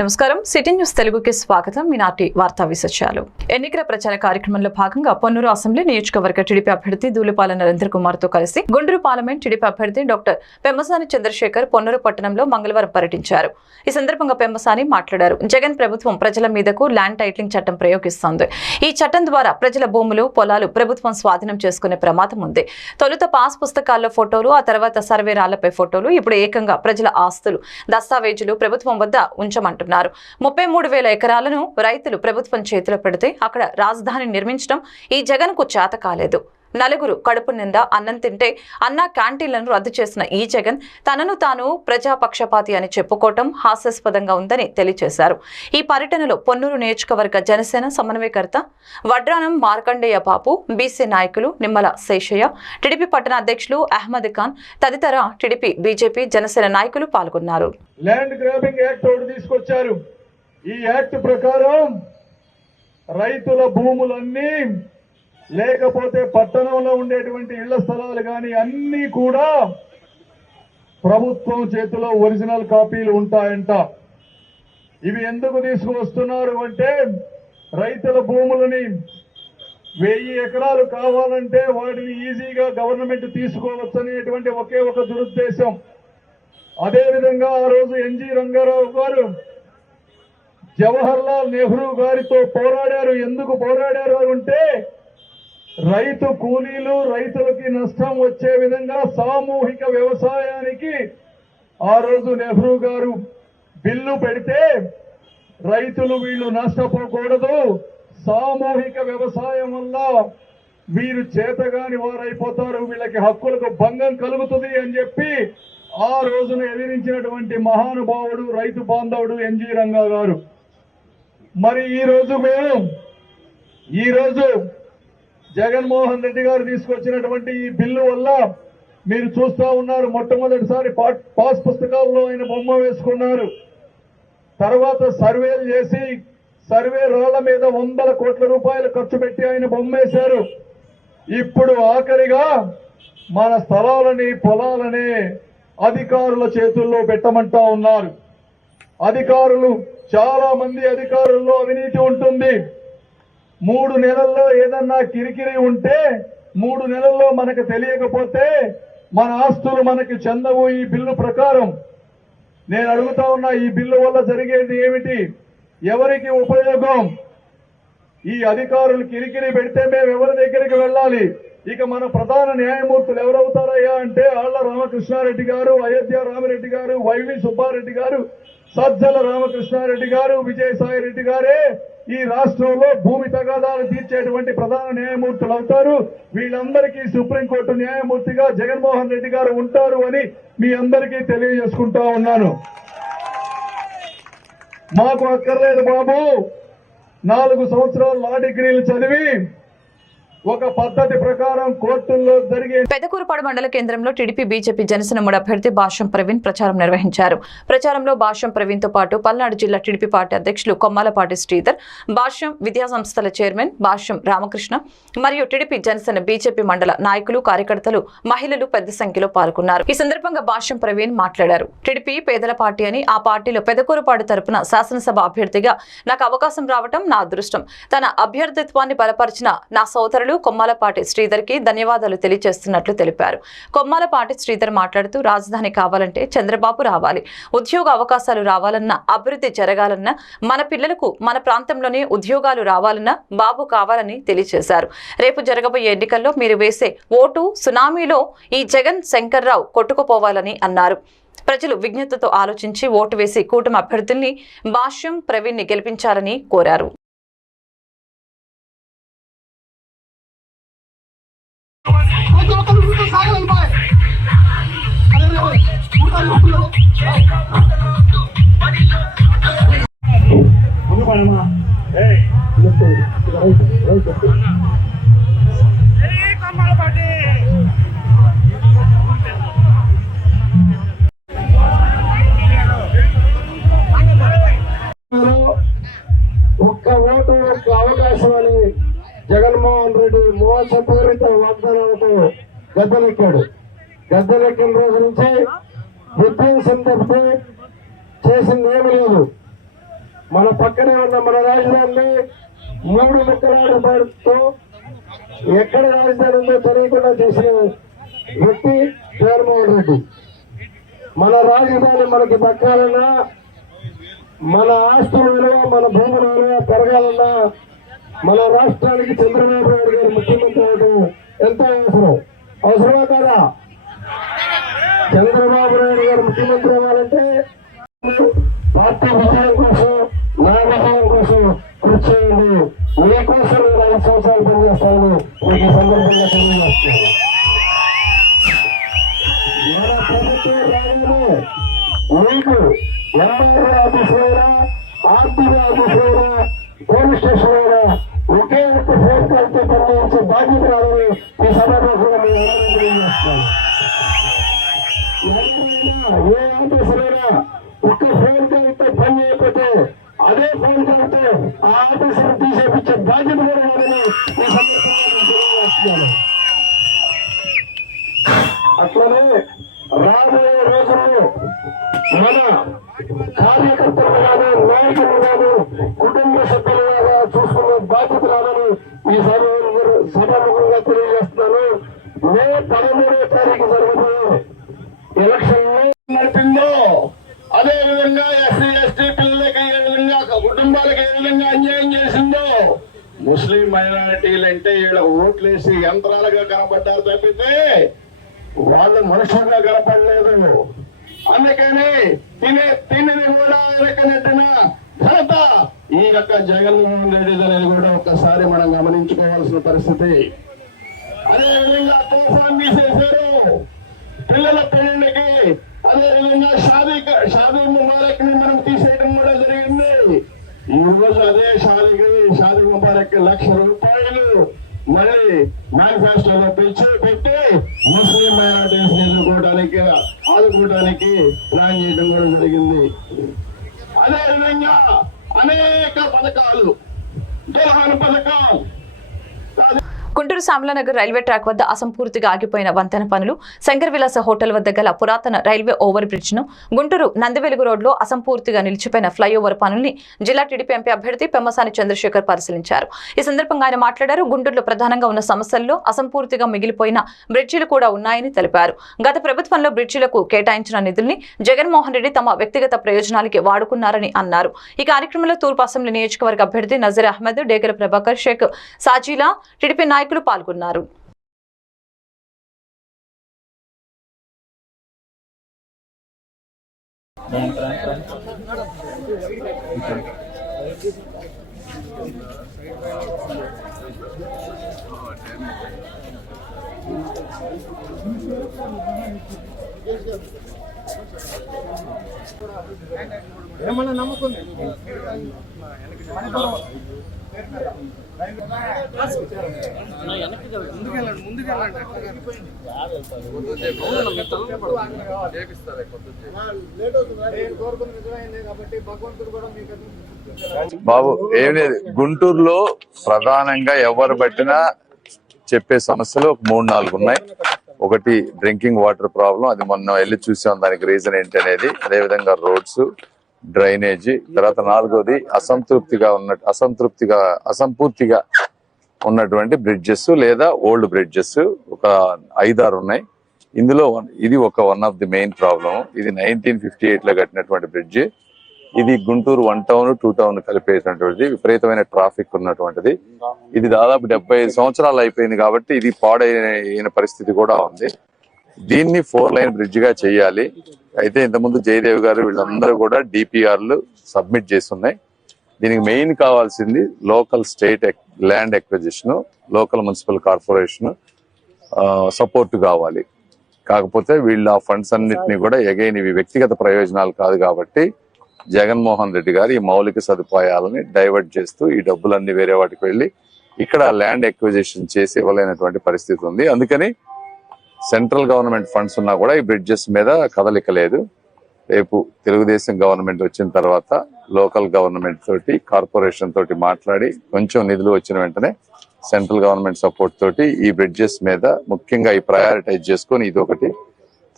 నమస్కారం. City news తెలుగుకి స్వాగతం. మీ నాటి వార్తా విశేషాలు. ఎన్నికల ప్రచార కార్యక్రమంలో భాగంగా పొన్నూరు అసెంబ్లీ నియోజకవర్గ టీడీపీ అభ్యర్థి దూలిపాల నరేంద్ర కుమార్తో కలిసి గుండూరు పార్లమెంట్ టీడీపీ అభ్యర్థి డాక్టర్ పెమ్మసాని చంద్రశేఖర్ పొన్నూరు పట్టణంలో మంగళవారం పర్యటించారు. ఈ సందర్భంగా పెమ్మసాని మాట్లాడారు. జగన్ ప్రభుత్వం ప్రజల మీదకు ల్యాండ్ టైటిలింగ్ చట్టం ప్రయోగిస్తోంది. ఈ చట్టం ద్వారా ప్రజల భూములు పొలాలు ప్రభుత్వం స్వాధీనం చేసుకునే ప్రమాదం ఉంది. తొలుత పాస్ పుస్తకాల్లో ఫోటోలు ఆ తర్వాత సర్వే రాళ్ళపై ఫోటోలు ఇప్పుడు ఏకంగా ప్రజల ఆస్తులు దస్తావేజులు ప్రభుత్వం వద్ద ఉంచమంటున్నారు. ముప్పై మూడు వేల ఎకరాలను రైతులు ప్రభుత్వం చేతిలో పెడితే అక్కడ రాజధాని నిర్మించడం ఈ జగన్కు చేత కాలేదు. నలుగురు కడుపు నిండా అన్నం తింటే అన్న క్యాంటీన్లను రద్దు చేసిన ఈ జగన్ తనను తాను ప్రజాపక్షపాతి అని చెప్పుకోవటం హాస్యాస్పదంగా ఉందని తెలియజేశారు ఈ పర్యటనలో పొన్నూరు నియోజకవర్గ జనసేన సమన్వయకర్త వడ్రానం మార్కండేయ బాబు బీసీ నాయకులు నిమ్మల శేషయ్య టీడీపీ పట్టణ అధ్యక్షులు అహ్మద్ ఖాన్ తదితర టీడీపీ బీజేపీ జనసేన నాయకులు పాల్గొన్నారు. ల్యాండ్ గ్రాబింగ్ యాక్ట్ ఒకటి తీసుకొచ్చారు. ఈ యాక్ట్ ప్రకారం రైతుల భూములన్నీ లేకపోతే పట్టణంలో ఉండేటువంటి ఇళ్ళ స్థలాలు కానీ అన్ని కూడా ప్రభుత్వం చేతిలో ఒరిజినల్ కాపీలు ఉంటాయంట. ఇవి ఎందుకు తీసుకువస్తున్నారు అంటే రైతుల భూములని వెయ్యి ఎకరాలు కావాలంటే వాటిని ఈజీగా గవర్నమెంట్ తీసుకోవచ్చు అనేటువంటి ఒకే ఒక దురుద్దేశం. అదేవిధంగా ఆ రోజు ఎన్జి రంగారావు గారు జవహర్ లాల్ నెహ్రూ గారితో పోరాడారు. ఎందుకు పోరాడారు అంటే రైతు కూలీలు రైతులకి నష్టం వచ్చే విధంగా సామూహిక వ్యవసాయానికి ఆ రోజు నెహ్రూ గారు బిల్లు పెడితే రైతులు వీళ్ళు నష్టపోకూడదు. సామూహిక వ్యవసాయం వల్ల వీరు చేతగాని వారైపోతారు. వీళ్ళకి హక్కులకు భంగం కలుగుతుంది అని చెప్పి ఆ రోజున ఎదిరించినటువంటి మహానుభావుడు రైతు బాంధవుడు ఎన్జి రంగా గారు. మరి ఈ రోజు మేము ఈ రోజు జగన్మోహన్ రెడ్డి గారు తీసుకొచ్చినటువంటి ఈ బిల్లు వల్ల మీరు చూస్తా ఉన్నారు మొట్టమొదటిసారి పాస్ పుస్తకాల్లో ఆయన బొమ్మ వేసుకున్నారు. తర్వాత సర్వేలు చేసి సర్వే రాళ్ళ మీద వందల కోట్ల రూపాయలు ఖర్చు పెట్టి ఆయన బొమ్మ వేశారు. ఇప్పుడు ఆఖరిగా మన స్థలాలని పొలాలని అధికారుల చేతుల్లో పెట్టమంటా ఉన్నారు. అధికారులు చాలా మంది అధికారుల్లో అవినీతి ఉంటుంది. మూడు నెలల్లో ఏదన్నా కిరికిరి ఉంటే మూడు నెలల్లో మనకు తెలియకపోతే మన ఆస్తులు మనకి చెందవు ఈ బిల్లు ప్రకారం. నేను అడుగుతా ఉన్నా ఈ బిల్లు వల్ల జరిగేది ఏమిటి? ఎవరికి ఉపయోగం? ఈ అధికారులు కిరికిరి పెడితే మేము ఎవరి దగ్గరికి వెళ్ళాలి? ఇక మన ప్రధాన న్యాయమూర్తులు ఎవరవుతారయ్యా అంటే ఆళ్ళ రామకృష్ణారెడ్డి గారు అయోధ్య రామిరెడ్డి గారు వైవి సుబ్బారెడ్డి గారు సజ్జల రామకృష్ణారెడ్డి గారు విజయసాయి రెడ్డి గారే. ఈ రాష్ట్రంలో భూమి తగాదాలు తీర్చేటువంటి ప్రధాన న్యాయమూర్తులు అవుతారు. వీళ్ళందరికీ సుప్రీంకోర్టు న్యాయమూర్తిగా జగన్మోహన్ రెడ్డి గారు ఉంటారు అని మీ అందరికీ తెలియజేసుకుంటా ఉన్నాను. మాకు అక్కర్లేదు బాబు. నాలుగు సంవత్సరాలు లా డిగ్రీలు చదివి ఒక పద్ధతి ప్రకారం కోర్టుల్లో జరిగే పెదకూరుపాడు మండల కేంద్రంలో టీడీపీ బీజేపీ జనసేన మూడు అభ్యర్థి భాష్యం ప్రవీణ్ ప్రచారం నిర్వహించారు. ప్రచారంలో భాష్యం ప్రవీణ్తో పాటు పల్నాడు జిల్లా టీడీపీ పార్టీ అధ్యక్షులు కొమ్మాలపాటి శ్రీధర్ భాష్యం విద్యా సంస్థల చైర్మన్ భాష్యం రామకృష్ణ మరియు టీడీపీ జనసేన బీజేపీ మండల నాయకులు కార్యకర్తలు మహిళలు పెద్ద సంఖ్యలో పాల్గొన్నారు. ఈ సందర్భంగా భాష్యం ప్రవీణ్ మాట్లాడారు. టీడీపీ పేదల పార్టీ అని ఆ పార్టీలో పెదకూరుపాడు తరపున శాసనసభ అభ్యర్థిగా నాకు అవకాశం రావటం నా అదృష్టం. తన అభ్యర్థిత్వాన్ని బలపరిచిన నా సోదరులు కొమ్మాలపాటి శ్రీధర్కి ధన్యవాదాలు తెలియజేస్తున్నట్లు తెలిపారు. కొమ్మాలపాటి శ్రీధర్ మాట్లాడుతూ రాజధాని కావాలంటే చంద్రబాబు రావాలి. ఉద్యోగ అవకాశాలు రావాలన్నా అభివృద్ధి జరగాలన్నా మన పిల్లలకు మన ప్రాంతంలోనే ఉద్యోగాలు రావాలన్నా బాబు కావాలని తెలియజేశారు. రేపు జరగబోయే ఎన్నికల్లో మీరు వేసే ఓటు సునామీలో ఈ జగన్ శంకర్రావు కొట్టుకుపోవాలని అన్నారు. ప్రజలు విజ్ఞతతో ఆలోచించి ఓటు వేసి కూటమి అభ్యర్థుల్ని భాష్యం ప్రవీణ్ని గెలిపించాలని కోరారు. ప్రతి మన రాజధానిని మూడు ముక్కలాడబడుతూ ఎక్కడ రాజధాని ఉందో తెలియకుండా చేసిన వ్యక్తి జగన్మోహన్ రెడ్డి. మన రాజధాని మనకి దక్కాలన్నా మన ఆస్తుల విలువ మన భూముల విలువ పెరగాలన్నా మన రాష్ట్రానికి చంద్రబాబు నాయుడు గారు ముఖ్యమంత్రి అవడం ఎంతో అవసరం. అవసరమా కాదా? చంద్రబాబు నాయుడు గారు ముఖ్యమంత్రి అవ్వాలంటే పార్టీ విజయం కోసం నా విజయం కోసం కృషి చేయండి. మీకోసం నేను ఐదు సంవత్సరాలు పనిచేస్తాను. మీకు ఈ సందర్భంగా తెలియజేస్తాను మన ప్రభుత్వం రాగానే మీకు ఎంఆర్ఓ ఆఫీస్ అయినా ఆర్టీఓ ఆఫీస్ అయినా పోలీస్ స్టేషన్ అయినా ఎస్సీ ఎస్టీ పిల్లలకి ఏ విధంగా కుటుంబాలకు ఏ విధంగా అన్యాయం చేసిందో? ముస్లిం మైనారిటీలు అంటే వీళ్ళకి ఓట్లేసి యంత్రాలుగా కనబడ్డారు తప్పితే వాళ్ళు మనుషులుగా కనపడలేదు. అందుకని తినే తిండిని కూడా వెనకనెట్టిన ఘనత ఈ యొక్క జగన్మోహన్ రెడ్డి అనేది కూడా ఒక్కసారి మనం గమనించుకోవాల్సిన పరిస్థితి. అదే విధంగా తోఫాన్ తీసేశారు. పిల్లల పెళ్ళికి అదేవిధంగా షాదీ షాదీ ముబారక్ని మనం తీసేయడం కూడా జరిగింది. ఈ రోజు అదే షాదీకి షాదీ ముబారక్ లక్ష రూపాయలు మళ్ళీ మేనిఫెస్టోలో పిలిచి పెట్టి ముస్లిం మైనార్టీస్ ఎదుర్కోవడానికి ఆదుకోవడానికి ప్లాన్ చేయడం కూడా జరిగింది. అదే విధంగా అనేక పథకాలు దుల్హాన్ పథకం గుంటూరు శ్యామలానగర్ రైల్వే ట్రాక్ వద్ద అసంపూర్తిగా ఆగిపోయిన వంతెన పనులు శంకర్ విలాస హోటల్ వద్ద గల పురాతన రైల్వే ఓవర్ బ్రిడ్జ్ను గుంటూరు నందివెలుగు రోడ్లో అసంపూర్తిగా నిలిచిపోయిన ఫ్లైఓవర్ పనుల్ని జిల్లా టీడీపీ ఎంపీ అభ్యర్థి పెమ్మసాని చంద్రశేఖర్ పరిశీలించారు. ఈ సందర్భంగా ఆయన మాట్లాడారు. గుంటూరులో ప్రధానంగా ఉన్న సమస్యల్లో అసంపూర్తిగా మిగిలిపోయిన బ్రిడ్జిలు కూడా ఉన్నాయని తెలిపారు. గత ప్రభుత్వంలో బ్రిడ్జిలకు కేటాయించిన నిధుల్ని జగన్మోహన్ రెడ్డి తమ వ్యక్తిగత ప్రయోజనాలకి వాడుకున్నారని అన్నారు. ఈ కార్యక్రమంలో తూర్పు అసెంబ్లీ నియోజకవర్గ అభ్యర్థి నజీర్ అహ్మద్ డేగల ప్రభాకర్ షేక్ సాజీలా టీడీపీ నాయకులు పాల్గొన్నారు. ఏమన్నా నమ్మకం బాబు ఏం లేదు. గుంటూరులో ప్రధానంగా ఎవరు పట్టినా చెప్పే సమస్యలు ఒక మూడు నాలుగు ఉన్నాయి. ఒకటి డ్రింకింగ్ వాటర్ ప్రాబ్లం. అది మొన్న వెళ్ళి చూసాం దానికి రీజన్ ఏంటి అనేది. అదేవిధంగా రోడ్స్. డ్రైనేజీ తర్వాత నాలుగోది అసంతృప్తిగా ఉన్న అసంతృప్తిగా అసంపూర్తిగా ఉన్నటువంటి బ్రిడ్జెస్ లేదా ఓల్డ్ బ్రిడ్జెస్ ఒక ఐదారు ఉన్నాయి. ఇందులో ఇది ఒక one of the main problem ఇది నైన్టీన్ ఫిఫ్టీ ఎయిట్లో కట్టినటువంటి బ్రిడ్జ్. ఇది Guntur one town two town కలిపేసినటువంటిది. విపరీతమైన ట్రాఫిక్ ఉన్నటువంటిది. ఇది దాదాపు డెబ్బై ఐదు సంవత్సరాలు అయిపోయింది కాబట్టి ఇది పాడైన పరిస్థితి కూడా ఉంది. దీన్ని ఫోర్ లైన్ బ్రిడ్జ్గా చేయాలి. అయితే ఇంతకుముందు జయదేవ్ గారు వీళ్ళందరూ కూడా డిపిఆర్లు సబ్మిట్ చేస్తున్నాయి. దీనికి మెయిన్ కావాల్సింది local state land acquisition local municipal corporation support కావాలి. కాకపోతే వీళ్ళు ఆ ఫండ్స్ అన్నిటిని కూడా ఎగైన్ ఇవి వ్యక్తిగత ప్రయోజనాలు కాదు కాబట్టి జగన్మోహన్ రెడ్డి గారు ఈ మౌలిక సదుపాయాలని డైవర్ట్ చేస్తూ ఈ డబ్బులన్నీ వేరే వాటికి వెళ్ళి ఇక్కడ ల్యాండ్ ఎక్విజిషన్ చేసి ఇవ్వలేనటువంటి పరిస్థితి ఉంది. అందుకని సెంట్రల్ గవర్నమెంట్ ఫండ్స్ ఉన్నా కూడా ఈ బ్రిడ్జెస్ మీద కదలిక లేదు. రేపు తెలుగుదేశం గవర్నమెంట్ వచ్చిన తర్వాత లోకల్ గవర్నమెంట్ తోటి కార్పొరేషన్ తోటి మాట్లాడి కొంచెం నిధులు వచ్చిన వెంటనే సెంట్రల్ గవర్నమెంట్ సపోర్ట్ తోటి ఈ బ్రిడ్జెస్ మీద ముఖ్యంగా ఈ ప్రయారిటైజ్ చేసుకొని ఇది ఒకటి.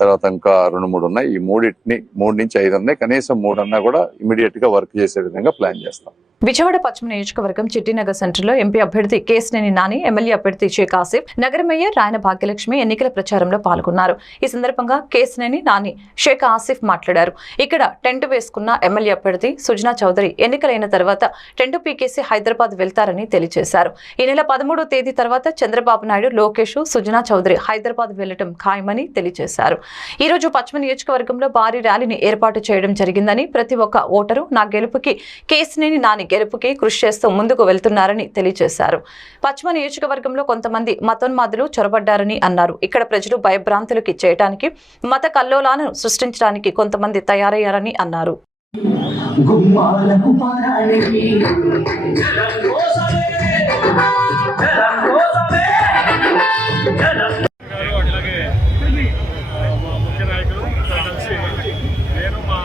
తర్వాత ఇంకా రెండు మూడు ఉన్నాయి. ఈ మూడింటిని మూడు నుంచి ఐదు ఉన్నాయి. కనీసం మూడు అన్నా కూడా ఇమీడియట్గా వర్క్ చేసే విధంగా ప్లాన్ చేస్తాం. విజయవాడ పశ్చిమ నియోజకవర్గం చిట్టినగర్ సెంటర్లో ఎంపీ అభ్యర్థి కేసినేని నాని ఎమ్మెల్యే అభ్యర్థి షేక్ ఆసిఫ్ నగర మేయర్ రాయన భాగ్యలక్ష్మి ఎన్నికల ప్రచారంలో పాల్గొన్నారు. ఈ సందర్భంగా కేసినేని నాని షేక్ ఆసిఫ్ మాట్లాడారు. ఇక్కడ టెంట్ వేసుకున్న ఎమ్మెల్యే అభ్యర్థి సుజనా చౌదరి ఎన్నికలైన తర్వాత టెంట్ పీకేసి హైదరాబాద్ వెళ్తారని తెలియజేశారు. ఈ నెల పదమూడో తేదీ తర్వాత చంద్రబాబు నాయుడు లోకేష్ సుజనా చౌదరి హైదరాబాద్ వెళ్ళడం ఖాయమని తెలియజేశారు. ఈ రోజు పశ్చిమ నియోజకవర్గంలో భారీ ర్యాలీని ఏర్పాటు చేయడం జరిగిందని ప్రతి ఒక్క ఓటరు నా గెలుపుకి కేసినేని నాని గెలుపుకి కృషి చేస్తూ ముందుకు వెళ్తున్నారని తెలియజేశారు. పశ్చిమ నియోజకవర్గంలో కొంతమంది మతోన్మాదులు చొరబడ్డారని అన్నారు. ఇక్కడ ప్రజలు భయభ్రాంతులకి చేయడానికి మత కల్లోలాలను సృష్టించడానికి కొంతమంది తయారయ్యారని అన్నారు గుమ్మాలకు పారానికి జనం కోసమే జనం కోసమే జనం గారు అట్లాగే మా ముఖ్య నాయకులు అందరూ కలిసి నేను మా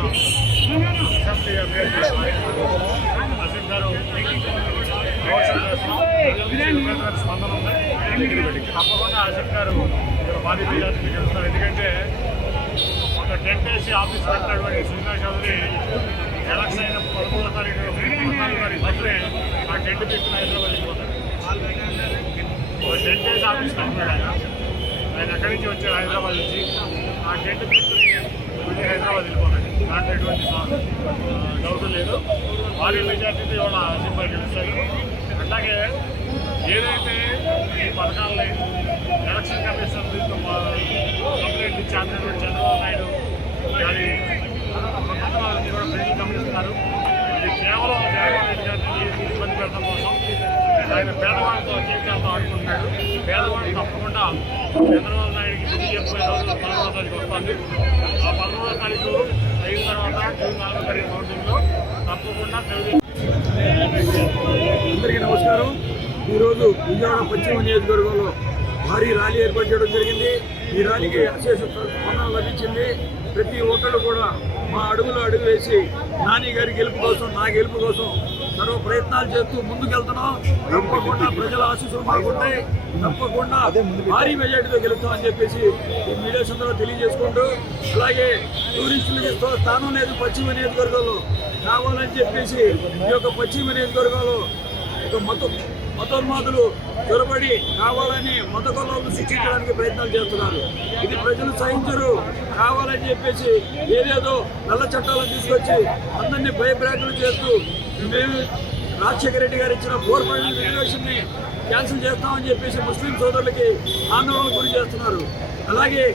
అసెంబ్లీ అభ్యర్థి అసిఫ్ గారు మోషన్ చేస్తున్నాం ప్రజల నుంచి విపరీతమైన స్పందన ఉంది తప్పకుండా అసిఫ్ గారు భారీ మెజార్టీ గెలుస్తారు. ఎందుకంటే ఒక టెంట్ వేసి ఆఫీస్ పెట్టినటువంటి సుజనా చౌదరి ఎలక్షన్ అయిన పదమూడో తారీఖు పద్నాలుగో తారీఖు మధ్యనే ఆ టెంట్ తీసుకుని హైదరాబాద్ వెళ్ళిపోతారు ఒక టెంట్ వేసి ఆఫీస్ పెట్టినాడు ఆయన. ఆయన ఎక్కడి నుంచి వచ్చారు? హైదరాబాద్ నుంచి. ఆ టెంట్ తీసుకుని మళ్ళీ హైదరాబాద్ వెళ్ళిపోతాడు. దాంట్లో ఎటువంటి డౌట్ లేదు. భారీ మెజార్టీతో ఇవాళ సింబల్ గెలుస్తారు. అట్లాగే ఏదైతే ఈ పథకాలని ఎలక్షన్ కమిషన్ కంప్లైంట్ ఇచ్చారు చంద్రబాబు నాయుడు అది పథకాలన్నీ కూడా ప్రజలు గమనిస్తున్నారు. ఇది కేవలం జగన్మోహన్ రెడ్డి ఇబ్బంది పెట్టడం కోసం ఆయన పేదవాళ్ళతో జీవితాలతో ఆడుకుంటున్నాడు. పేదవాళ్ళు తప్పకుండా చంద్రబాబు నాయుడికి బుద్ధి చెప్పే రోజు పదమూడో తారీఖు వస్తుంది. ఆ పదమూడో తారీఖు అయిన తర్వాత జూన్ నాలుగో తారీఖు కౌంటింగ్లో తప్పకుండా తెలుగు అందరికీ నమస్కారం. ఈరోజు విజయవాడ పశ్చిమ నియోజకవర్గంలో భారీ ర్యాలీ ఏర్పాటు చేయడం జరిగింది. ఈ ర్యాలీకి అశేష స్పందన లభించింది. ప్రతి ఒక్కరు కూడా మా అడుగులో అడుగు వేసి నాని గారి గెలుపు కోసం నా గెలుపు కోసం సర్వ ప్రయత్నాలు చేస్తూ ముందుకెళ్తున్నాం. తప్పకుండా ప్రజల ఆశీస్సులు మాకుంటాయి తప్పకుండా భారీ మెజార్టీతో గెలుస్తామని చెప్పేసి ఈ మీడియా సందర్భంగా తెలియజేసుకుంటూ అలాగే టూరిస్టులకి స్థానం లేదు పశ్చిమ నియోజకవర్గంలో. కావాలని చెప్పేసి ఈ యొక్క పశ్చిమ నియోజకవర్గంలో ఒక మత మతోన్మాదులు చొరబడి కావాలని మత కొలను శిక్షించడానికి ప్రయత్నాలు చేస్తున్నారు. ఇది ప్రజలు సహించరు. కావాలని చెప్పేసి ఏదేదో నల్ల చట్టాలను తీసుకొచ్చి అందరినీ భయభ్రాంతులు చేస్తూ మేము రాజశేఖర రెడ్డి గారు ఇచ్చిన ఫోర్ పాయింట్ రిజర్వేషన్ని క్యాన్సిల్ చేస్తామని చెప్పేసి ముస్లిం సోదరులకి ఆందోళన గురి చేస్తున్నారు. అలాగే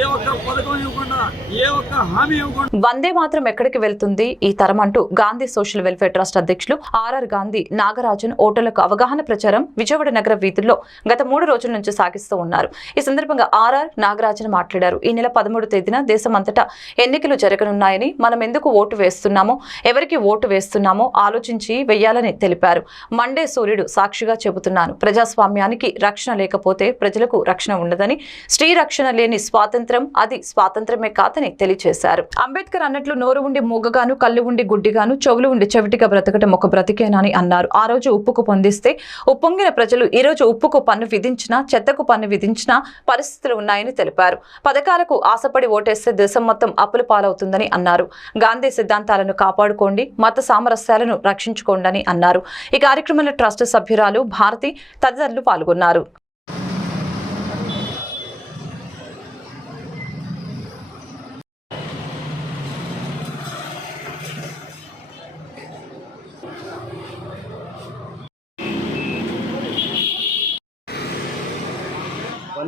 ఏ ఒక్క పథకం ఇవ్వకుండా ఏ ఒక్క హామీ ఇవ్వకుండా వందే మాత్రం ఎక్కడికి వెళ్తుంది? ఈ తరం అంటూ గాంధీ సోషల్ వెల్ఫేర్ ట్రస్ట్ అధ్యక్షులు ఆర్ఆర్ గాంధీ నాగరాజన్ ఓటర్లకు అవగాహన ప్రచారం విజయవాడ నగర వీధుల్లో గత మూడు రోజుల నుంచి సాగిస్తూ ఉన్నారు. ఈ సందర్భంగా ఆర్ఆర్ నాగరాజన్ మాట్లాడారు. ఈ నెల పదమూడు తేదీన దేశమంతటా ఎన్నికలు జరగనున్నాయని మనం ఎందుకు ఓటు వేస్తున్నామో ఎవరికి ఓటు వేస్తున్నామో ఆలోచించి వెయ్యాలని తెలిపారు. మండే సూర్యుడు సాక్షిగా చెబుతున్నాను. ప్రజాస్వామ్యానికి రక్షణ లేకపోతే ప్రజలకు రక్షణ ఉండదని స్త్రీ రక్షణ లేని స్వాతంత్రం అది స్వాతంత్రమే కాదని తెలియజేశారు అంబేద్కర్ అన్నట్లు నోరు ఉండి మూగగాను కళ్ళు ఉండి గుడ్డిగాను చెవులు ఉండి చెవిటిగా బ్రతకటం ఒక బ్రతికేనని అన్నారు. ఆ రోజు ఉప్పుకు పొందిస్తే ఉప్పొంగిన ప్రజలు ఈ రోజు ఉప్పుకు పన్ను విధించినా చెత్తకు పన్ను విధించినా పరిస్థితులు ఉన్నాయని తెలిపారు. పథకాలకు ఆశపడి ఓటేస్తే దేశం మొత్తం అప్పుల పాలవుతుందని అన్నారు. గాంధీ సిద్ధాంతాలను కాపాడుకోండి మత సామరస్యాలను రక్షించుకోండి అన్నారు. ఈ కార్యక్రమంలో ట్రస్ట్ సభ్యురాలు భారతి తదితరులు పాల్గొన్నారు.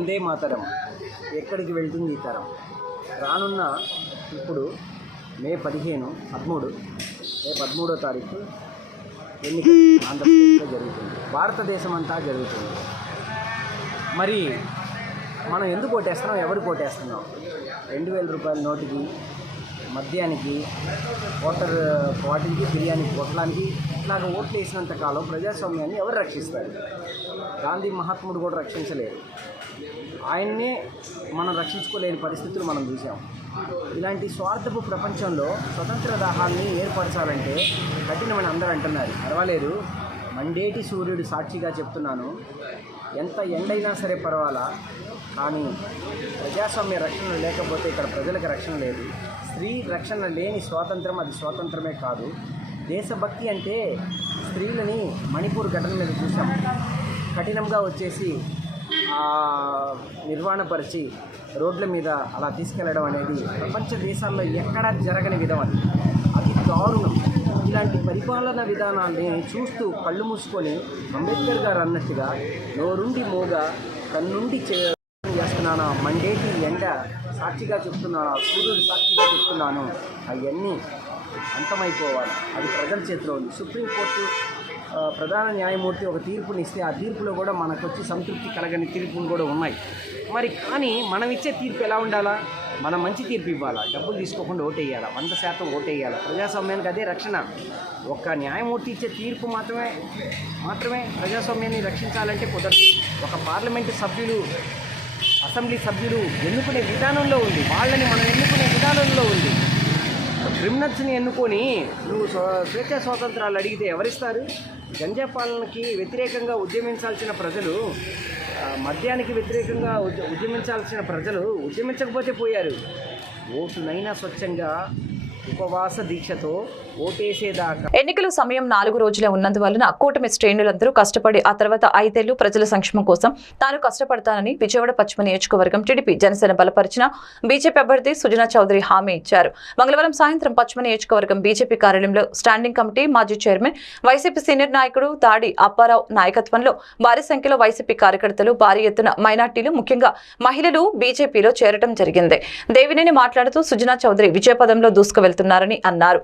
వందే మాతరం ఎక్కడికి వెళ్తుంది ఈ తరం? రానున్న ఇప్పుడు మే పదిహేను పదమూడు మే పదమూడో తారీఖు ఎన్నిక ఆంధ్రప్రదేశ్లో జరుగుతుంది. భారతదేశం అంతా జరుగుతుంది. మరి మనం ఎందుకు ఓటేస్తున్నాం? ఎవరికి ఓటేస్తున్నాం? రెండు వేల రూపాయల నోటుకి మద్యానికి వాటర్ వాటికి బిర్యానికి పొట్లానికి ఇట్లాగ ఓట్లు వేసినంత కాలం ప్రజాస్వామ్యాన్ని ఎవరు రక్షిస్తారు? గాంధీ మహాత్ముడు కూడా రక్షించలేరు ఆయన్నే మనం రక్షించుకోలేని పరిస్థితులు మనం చూసాం ఇలాంటి స్వార్థపు ప్రపంచంలో స్వతంత్ర దాహాన్ని ఏర్పరచాలంటే కఠినమని అందరూ అంటున్నారు. పర్వాలేదు. మండేటి సూర్యుడు సాక్షిగా చెప్తున్నాను. ఎంత ఎండైనా సరే పర్వాలా? కానీ ప్రజాస్వామ్య రక్షణ లేకపోతే ఇక్కడ ప్రజలకు రక్షణ లేదు. స్త్రీ రక్షణ లేని స్వాతంత్రం అది స్వాతంత్రమే కాదు. దేశభక్తి అంటే స్త్రీలని మణిపూర్ ఘటన మీద చూసాం కఠినంగా వచ్చేసి ఆ, నిర్వాణపరిచి రోడ్ల మీద అలా తీసుకెళ్ళడం అనేది ప్రపంచ దేశాల్లో ఎక్కడా జరగని విధం అది. అది దారుణం. ఇలాంటి పరిపాలన విధానాన్ని చూస్తూ కళ్ళు మూసుకొని అంబేద్కర్ గారు అన్నట్టుగా నోరుండి మోగ కన్నుండి చే- చేస్తున్నాను మండేటి ఎండ సాక్షిగా చెప్తున్నాను ఆ సూర్యుడు సాక్షిగా చెప్తున్నాను అవన్నీ అంతమైపోవాలి. అది ప్రజల చేతిలో ఉంది. సుప్రీంకోర్టు ప్రధాన న్యాయమూర్తి ఒక తీర్పుని ఇస్తే ఆ తీర్పులో కూడా మనకు వచ్చి సంతృప్తి కలగని తీర్పులు కూడా ఉన్నాయి. మరి కానీ మనం ఇచ్చే తీర్పు ఎలా ఉండాలా? మనం మంచి తీర్పు ఇవ్వాలా? డబ్బులు తీసుకోకుండా ఓటేయాలా? వంద శాతం ఓటేయాలా? ప్రజాస్వామ్యానికి అదే రక్షణ. ఒక న్యాయమూర్తి ఇచ్చే తీర్పు మాత్రమే మాత్రమే ప్రజాస్వామ్యాన్ని రక్షించాలంటే కుదరదు. ఒక పార్లమెంటు సభ్యులు అసెంబ్లీ సభ్యులు ఎన్నుకునే విధానంలో ఉంది వాళ్ళని మనం ఎన్నుకునే విధానంలో ఉంది క్రిమినల్స్ని ఎన్నుకొని నువ్వు స్వ- స్వేచ్ఛా స్వాతంత్రాలు అడిగితే ఎవరిస్తారు? గంజా పాలనకి వ్యతిరేకంగా ఉద్యమించాల్సిన ప్రజలు మద్యానికి వ్యతిరేకంగా ఉద్యమించాల్సిన ప్రజలు ఉద్యమించకపోతే పోయారు. ఓటునైనా స్వచ్ఛంగా ఉపవాస దీక్షతో ఓటేసేదాకా ఎన్నికల సమయం నాలుగు రోజులే ఉన్నందువలన కూటమి శ్రేణులందరూ కష్టపడి ఆ తర్వాత ఐదేళ్ళు ప్రజల సంక్షేమం కోసం తాను కష్టపడతానని విజయవాడ పశ్చిమ నియోజకవర్గం టీడీపీ జనసేన బలపరిచిన బీజేపీ అభ్యర్థి సుజనా చౌదరి హామీ ఇచ్చారు. మంగళవారం సాయంత్రం పశ్చిమ నియోజకవర్గం బీజేపీ కార్యాలయంలో స్టాండింగ్ కమిటీ మాజీ చైర్మన్ వైసీపీ సీనియర్ నాయకుడు దాడి అప్పారావు నాయకత్వంలో భారీ సంఖ్యలో వైసీపీ కార్యకర్తలు భారీ ఎత్తున మైనార్టీలు ముఖ్యంగా మహిళలు బీజేపీలో చేరటం జరిగింది. దేవినేని మాట్లాడుతూ సుజనా చౌదరి విజయపదంలో వెళ్తున్నారని అన్నారు.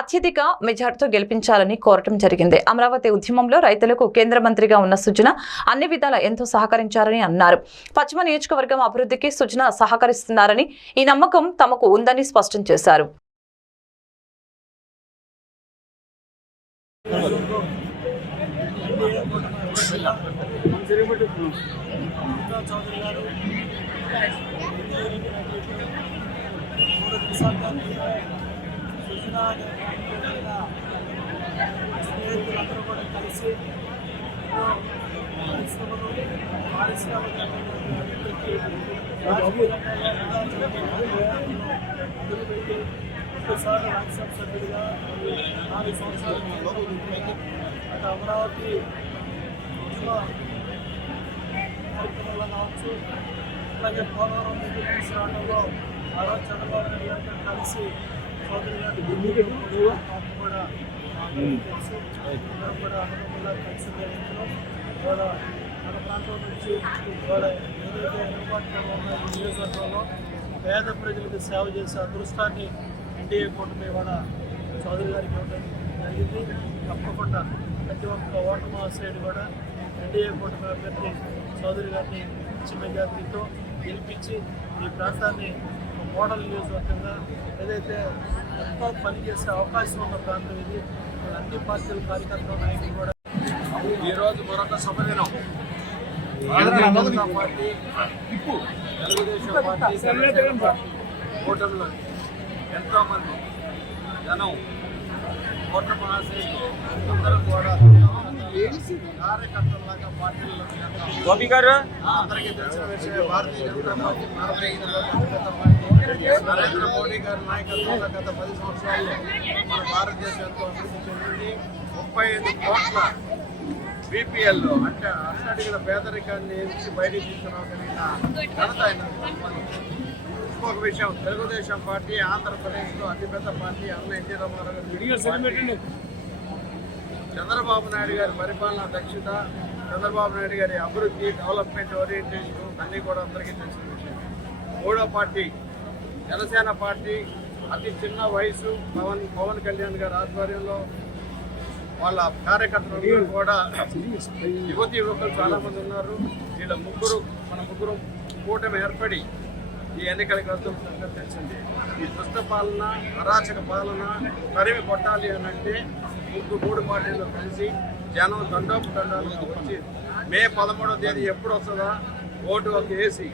అత్యధిక మెజార్టీతో గెలిపించాలని కోరటం జరిగింది. అమరావతి ఉద్యమంలో రైతులకు కేంద్ర మంత్రిగా ఉన్న సుజన అన్ని విధాలా ఎంతో సహకరించారని అన్నారు. పశ్చిమ నియోజకవర్గం అభివృద్ధికి సుజన సహకరిస్తున్నారని ఈ నమ్మకం తమకు ఉందని స్పష్టం చేశారు. చౌదరి గారు మూడు స్నేహితులందరూ కూడా కలిసి పరిశ్రమలు పారిశ్రామిక ఒకసారి రాజ్యసభ సభ్యుడిగా నాలుగు సంవత్సరాలు అటు అమరావతి కార్యక్రమంలో కావచ్చు అలాగే పోలవరం దగ్గర తీసుకురావడంలో చంద్రబాబు నాయుడు గారితో కలిసి కూడా కూడా ఇవాళ మన ప్రాంతం నుంచి ఇవాళ ఏదైతే అందుబాటులో ఉన్న ఈ నియోజకవర్గంలో పేద ప్రజలకు సేవ చేసే అదృష్టాన్ని ఎన్డీఏ కూటమి ఇవాళ చౌదరి గారికి ఇవ్వడం జరిగింది. తప్పకుండా ప్రతి ఒక్క ఓటర్ సైడ్ కూడా ఎన్డీఏ కూటమి అభ్యర్థి చౌదరి గారిని మంచి మెజార్టీతో గెలిపించి ఈ ప్రాంతాన్ని మోడల్ నియోజకవర్గంగా ఏదైతే ఎంతో పనిచేసే అవకాశం ఉన్న ప్రాంతం ఇది. అన్ని పార్టీల కార్యకర్తలు నాయకులు కూడా ఈరోజు మరొక శుభదినం. భారతీయ జనతా పార్టీ తెలుగుదేశం పార్టీ కూటమిలో ఎంతో మంది జనం కూటమి మహాశయులు అందరూ కూడా కార్యకర్తలాగా పార్టీల్లో గోపి గారు? అందరికీ తెలిసిన విషయమే. భారతీయ జనతా పార్టీ భారతీయ జనతా పార్టీ నరేంద్ర మోడీ గారి నాయకత్వంలో గత పది సంవత్సరాల్లో మన భారతదేశం ఎంతో అభివృద్ధి చెందింది ముప్పై ఐదు కోట్ల బీపీఎల్ అంటే అట్టడిగిన పేదరికాన్ని నుంచి బయటికి తీసుకురాగలిగిన ఘనత ఆయన. ఇంకొక విషయం తెలుగుదేశం పార్టీ ఆంధ్రప్రదేశ్లో అతిపెద్ద పార్టీ అన్న ఎన్టీ రామారావు గారి చంద్రబాబు నాయుడు గారి పరిపాలన దక్షత చంద్రబాబు నాయుడు గారి అభివృద్ధి డెవలప్మెంట్ ఓరియంటేషన్ అన్నీ కూడా అందరికీ తెలిసిన విషయం. మూడో పార్టీ జనసేన పార్టీ అతి చిన్న వయసు పవన్ పవన్ కళ్యాణ్ గారి ఆధ్వర్యంలో వాళ్ళ కార్యకర్తలు కూడా యువతి యువకులు చాలామంది ఉన్నారు. వీళ్ళ ముగ్గురు మన ముగ్గురు కూటమి ఏర్పడి ఈ ఎన్నికలకు వెళ్తున్నట్టుగా తెలిసింది. ఈ దుష్ట పాలన అరాచక పాలన తరిమి కొట్టాలి అని అంటే ముగ్గురు మూడు పార్టీలు కలిసి జనం దండోపు దండాలుగా వచ్చి మే పదమూడవ తేదీ ఎప్పుడు వస్తుందా? ఓటు ఒక వేసి.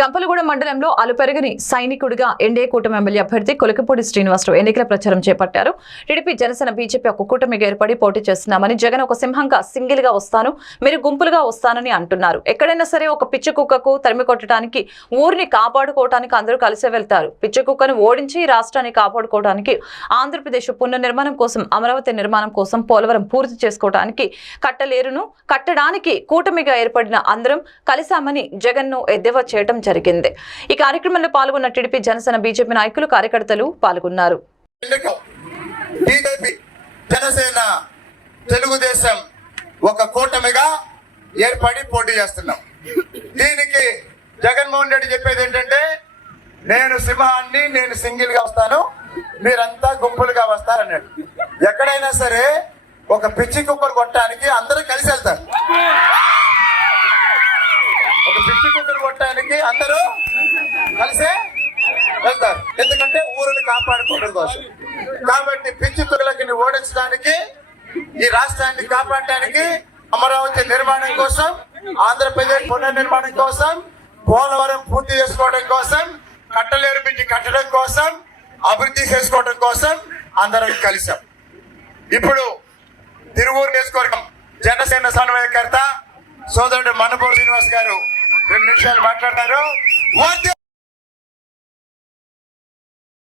గంపలగూడ మండలంలో అలుపెరగని సైనికుడిగా ఎన్డీఏ కూటమి ఎమ్మెల్యే అభ్యర్థి కొలకపూడి శ్రీనివాసరావు ఎన్నికల ప్రచారం చేపట్టారు. టీడీపీ జనసేన బీజేపీ ఒక కూటమిగా ఏర్పడి పోటీ చేస్తున్నామని జగన్ ఒక సింహంగా సింగిల్గా వస్తాను మీరు గుంపులుగా వస్తానని అంటున్నారు. ఎక్కడైనా సరే ఒక పిచ్చి కుక్కకు తరిమి కొట్టడానికి ఊరిని కాపాడుకోవడానికి అందరూ కలిసే వెళ్తారు. పిచ్చి కుక్కను ఓడించి రాష్ట్రాన్ని కాపాడుకోవడానికి ఆంధ్రప్రదేశ్ పునర్నిర్మాణం కోసం అమరావతి నిర్మాణం కోసం పోలవరం పూర్తి చేసుకోవడానికి కట్టలేరును కట్టడానికి కూటమిగా ఏర్పడిన అందరం కలిశామని జగన్ను ఎద్దేవా చేయడం జరిగింది. ఈ కార్యక్రమంలో పాల్గొన్న టీడీపీ జనసేన బీజేపీ నాయకులు కార్యకర్తలు పాల్గొన్నారు. జనసేన తెలుగుదేశం ఒక కూటమిగా ఏర్పడి పోటీ చేస్తున్నాం. దీనికి జగన్మోహన్ రెడ్డి చెప్పేది ఏంటంటే నేను సింహాన్ని నేను సింగిల్గా వస్తాను మీరంతా గుంపులుగా వస్తారన్నాడు. ఎక్కడైనా సరే ఒక పిచ్చి కుక్కలు కొట్టడానికి అందరూ కలిసి వెళ్తారు ఒక పిచ్చి కుక్కరు అందరూ కలిసే వెళ్తారు. ఎందుకంటే ఊరిని కాపాడుకోవడం కోసం. కాబట్టి పిచ్చి తుగలకి ఓడించడానికి ఈ రాష్ట్రాన్ని కాపాడటానికి అమరావతి నిర్మాణం కోసం ఆంధ్రప్రదేశ్ పునర్నిర్మాణం కోసం పోలవరం పూర్తి చేసుకోవడం కోసం కట్టలేరు బిడ్డి కట్టడం కోసం అభివృద్ధి చేసుకోవడం కోసం అందరం కలిసాం. ఇప్పుడు తిరువూరు నియోజకవర్గం జనసేన సమన్వయకర్త సోదరుడు మనపూర్ శ్రీనివాస్ గారు రెండు నిమిషాలు మాట్లాడతారు.